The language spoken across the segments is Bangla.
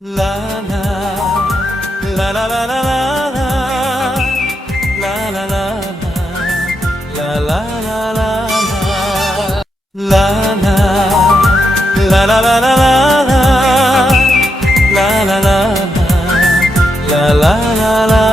La la la la la la la la la la la la la la la la la la.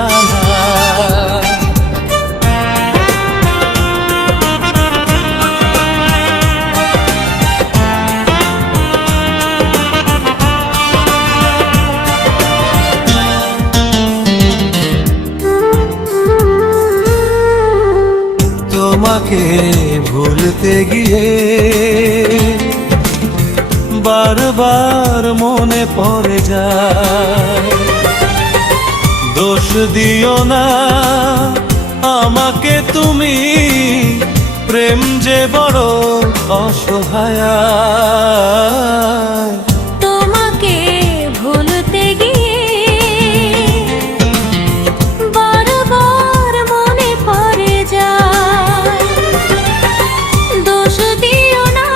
তোমাকে ভুলতে গিয়ে বারবার মনে পড়ে যায়। দোষ দিও না আমাকে তুমি, প্রেম যে বড় অসহায়। তোমাকে ভুলতে গিয়ে বারবার মনে পড়ে যায়। দোষ দিও না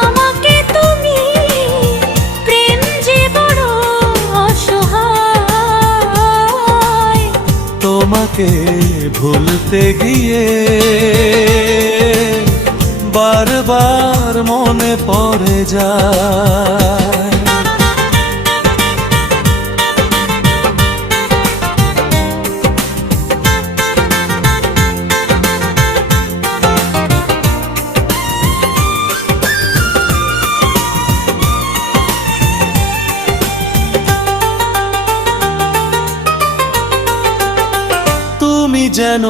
আমাকে তুমি, প্রেম যে বড় অসহায়। তোমাকে ভুলতে গিয়ে বারবার মনে পড়ে যায়। তুমি যেন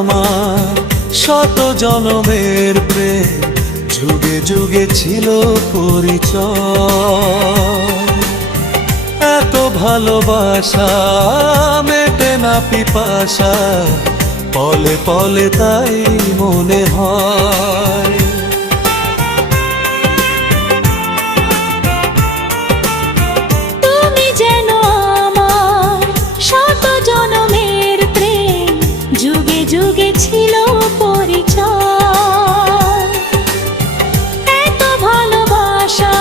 আমার শত জনমের প্রেম, যুগে যুগে ছিল পরিচয়। এত ভালোবাসা মেটে না পিপাসা, পলে পলে তাই মনে হয়। তুমি যেন আমার শত জনমের প্রেম, যুগে যুগে ছিল পরিচয়। এত ভালোবাসা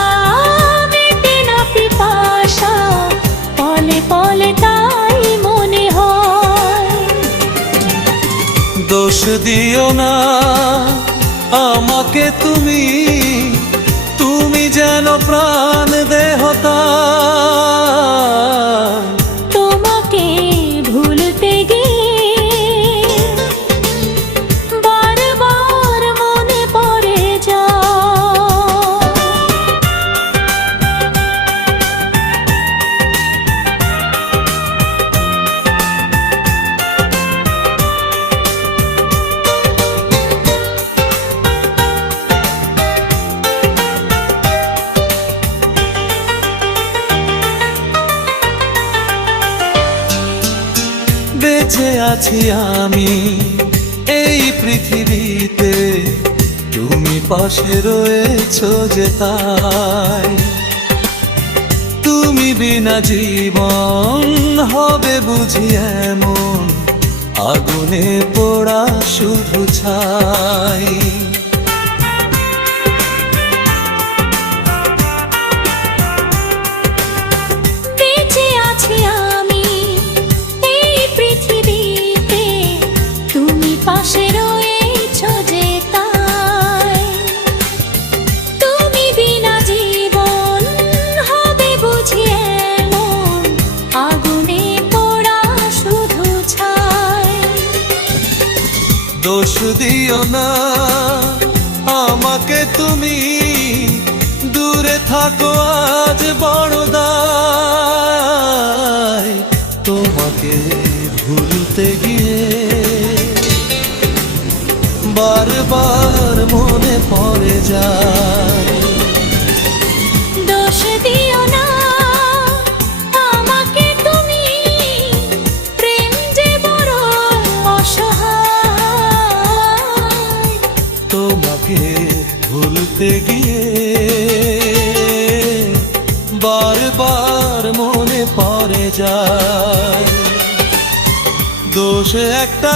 মেটে না পিপাসা, পলে পলে তাই মনে হয়। দোষ দিও না আমাকে তুমি, তুমি যেন প্রাণ দেহতা। তোমাকে ভুলতে গিয়ে বারবার মনে পড়ে যায়। বেঁচে আছি আমি এই পৃথিবীতে, তুমি পাশে রয়েছো যে তাই। তুমি বিনা জীবন হবে বুঝি এমন, আগুনে পোড়া শুধু ছাই। বেঁচে আছি আমি এই পৃথিবীতে, তুমি পাশে রয়েছো যে তাই। তুমি বিনা জীবন হবে বুঝি এমন, আগুনে পোড়া শুধু ছাই। দোষ দিও না আমাকে তুমি, দূরে থাকো আজ বড় দায়। তোমাকে ভুলতে গিয়ে বারবার মনে পড়ে যায়। দোষ দিও না আমাকে তুমি, প্রেম যে বড় অসহায়। তোমাকে ভুলতে গিয়ে বারবার মনে পড়ে যায়। দোষ একটা